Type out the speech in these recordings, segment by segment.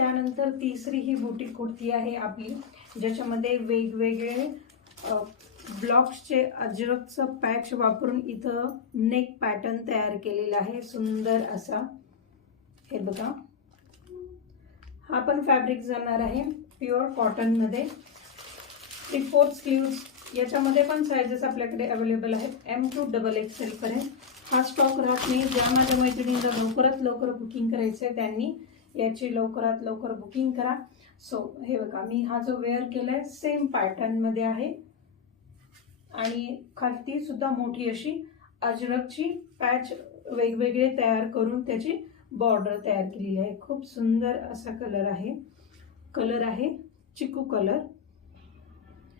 त्यानंतर तिसरी ही बुटीक कुर्ती आहे आपली, ज्याच्यामध्ये वेगवेगळे ब्लॉक्सचे अजरकचं पॅच वापरून इथं नेक पॅटर्न तयार केलेला आहे, सुंदर असा. हे बघा, हा पण फॅब्रिक जाणार आहे प्युअर कॉटन मध्ये. 3/4 स्लीव्स, याच्यामध्ये पण साइजेस आपल्याकडे अवेलेबल आहेत, M to XXL पर्यंत. हा स्टॉक राहत नाही. ज्या माझ्या मैत्रिणींना लवकरात लवकर बुकिंग करायचं आहे त्यांनी याची लवकरात लवकर बुकिंग करा. सो हे बघा, मी हा जो वेअर केलाय सेम पॅटर्न मध्ये आहे आणि खालती सुद्धा मोठी अशी अजरकची पॅच वेगवेगळे तयार करून त्याची बॉर्डर तयार केलेली आहे. खूप सुंदर असा कलर आहे. कलर आहे चिकू कलर.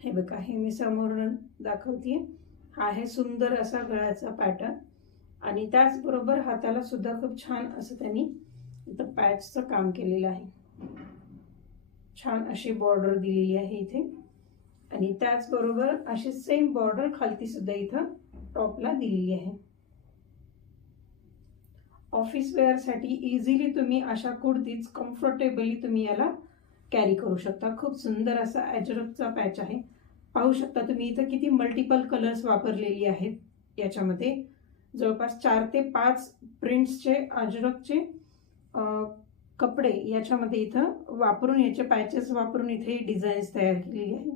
हे बघा, हे मी समोरून दाखवते. हा आहे सुंदर असा गळ्याचा पॅटर्न आणि त्याचबरोबर हाताला सुद्धा खूप छान असं त्यांनी इथं पॅचचं काम केलेलं आहे. छान अशी बॉर्डर दिलेली आहे इथे आणि त्याचबरोबर अशी सेम बॉर्डर खालती सुद्धा इथं टॉपला दिलेली आहे. ऑफिस वेअर साठी इझिली तुम्ही अशा कुर्तीज कम्फर्टेबली तुम्ही याला कॅरी करू शकता. खूप सुंदर असा अजरकचा पॅच आहे. पाहू शकता तुम्ही इथं किती मल्टिपल कलर्स वापरलेली आहेत. याच्यामध्ये जवळपास 4 ते 5 प्रिंट्सचे अजरकचे कपडे याच्यामध्ये इथं वापरून, याचे पॅचेस वापरून इथे डिझाईन्स तयार केलेली आहे.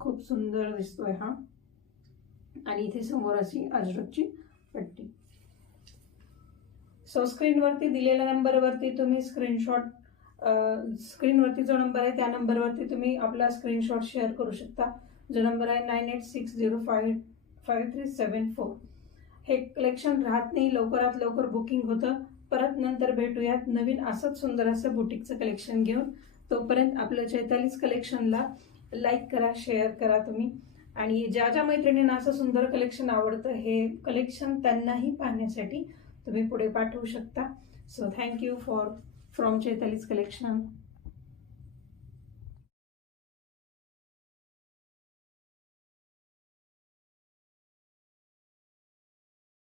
खूप सुंदर दिसतोय हा. आणि इथे समोर अशी अजरकची पट्टी. सो स्क्रीनवरती दिलेल्या नंबरवरती तुम्ही स्क्रीनवरती जो नंबर आहे त्या नंबरवरती तुम्ही आपला स्क्रीनशॉट शेअर करू शकता. जो नंबर आहे 98605537 हे कलेक्शन राहत नाही, लवकरात लवकर बुकिंग होतं. परत नंतर भेटूयात नवीन असंच सुंदर असं बुटीकचं कलेक्शन घेऊन. तोपर्यंत आपलं चैतालीस कलेक्शनला लाईक करा, शेअर करा तुम्ही. आणि ज्या ज्या मैत्रिणींना असं सुंदर कलेक्शन आवडतं, हे कलेक्शन त्यांनाही पाहण्यासाठी तुम्ही पुढे पाठवू शकता. So thank you from Chaitali's collection.